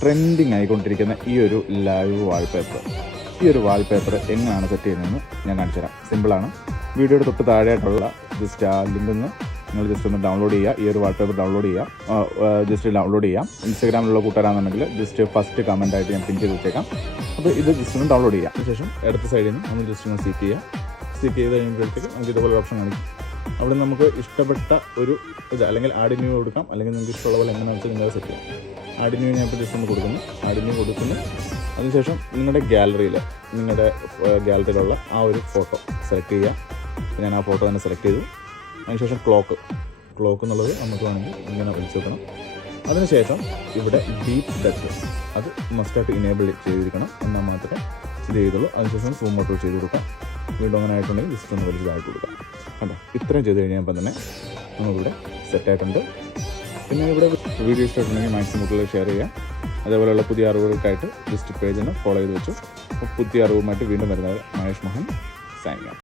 Trending ആയിക്കൊണ്ടിരിക്കുന്ന ഈ ഒരു live wallpaper. ഈ ഒരു വാൾപേപ്പർ എങ്ങനെയാണ് സെറ്റ് ചെയ്യുന്നതെന്ന് ഞാൻ കാണിച്ചു തരാം. സിമ്പിളാണ്. വീഡിയോയുടെ തൊട്ട് താഴെയായിട്ടുള്ള ജസ്റ്റ് ആ ലിങ്കിൽ നിന്ന് നിങ്ങൾ ജസ്റ്റ് ഒന്ന് ഡൗൺലോഡ് ചെയ്യുക. ഈ ഒരു വാൾപേപ്പർ ഡൗൺലോഡ് ചെയ്യാം. ഇൻസ്റ്റാഗ്രാമിലുള്ള കൂട്ടുകാരാണെന്നുണ്ടെങ്കിൽ ജസ്റ്റ് ഫസ്റ്റ് കമൻ്റ് ആയിട്ട് ഞാൻ പിൻ ചെയ്ത് വെച്ചേക്കാം. അപ്പോൾ ഇത് ജസ്റ്റ് ഒന്ന് ഡൗൺലോഡ് ചെയ്യാം. അതിനുശേഷം ഇടത്ത സൈഡിൽ നിന്ന് നമ്മൾ ജസ്റ്റ് ഒന്ന് സീക്ക് ചെയ്ത് കഴിയുമ്പോഴത്തേക്ക് നമുക്ക് ഇതുപോലെ ഓപ്ഷൻ കാണിക്കും. അവിടെ നമുക്ക് ഇഷ്ടപ്പെട്ട ഒരു ഇത് അല്ലെങ്കിൽ ആഡ് ന്യൂ കൊടുക്കാം, അല്ലെങ്കിൽ നിങ്ങൾക്ക് ഇഷ്ടമുള്ള പോലെ എങ്ങനെയാണെന്ന് വെച്ചാൽ നിങ്ങൾ സെറ്റ് ചെയ്യാം. ആഡ് ന്യൂ ഞാൻ ഇപ്പോൾ ജസ്റ്റ് ഒന്ന് കൊടുക്കുന്നു. അതിനുശേഷം നിങ്ങളുടെ ഗാലറിയിലുള്ള ആ ഒരു ഫോട്ടോ സെലക്ട് ചെയ്യുക. ഞാൻ ആ ഫോട്ടോ തന്നെ സെലക്ട് ചെയ്തു. അതിനുശേഷം ക്ലോക്ക് എന്നുള്ളത് നമുക്ക് വേണമെങ്കിൽ ഇങ്ങനെ വലിച്ചു വെക്കണം. അതിനുശേഷം ഇവിടെ ഡീപ്പ് ഡെപ്ത് അത് മസ്റ്റായിട്ട് ഇനേബിൾ ചെയ്തിരിക്കണം, എന്നാൽ മാത്രമേ ഇത് ചെയ്തുള്ളൂ. അതിനുശേഷം സൂം ഔട്ട് ചെയ്ത് കൊടുക്കാം. വീണ്ടും അങ്ങനെ ആയിട്ടുണ്ടെങ്കിൽ ജസ്റ്റ് ഒന്ന് വലിച്ചതായിട്ട് കൊടുക്കാം. കണ്ടോ, ഇത്രയും ചെയ്ത് കഴിഞ്ഞപ്പോൾ തന്നെ നമുക്കിവിടെ സെറ്റായിട്ടുണ്ട്. പിന്നെ ഇവിടെ വീഡിയോ ഇഷ്ടമായിട്ടുണ്ടെങ്കിൽ മാക്സിമം കൂടുതൽ ഷെയർ ചെയ്യാം. അതേപോലെയുള്ള പുതിയ അറിവുകൾക്കായിട്ട് ജസ്റ്റ് പേജിന് ഫോളോ ചെയ്ത് വെച്ചു. അപ്പോൾ പുതിയ അറിവുമായിട്ട് വീണ്ടും വരുന്നത് മഹേഷ് മോഹൻ സൈനിങ്.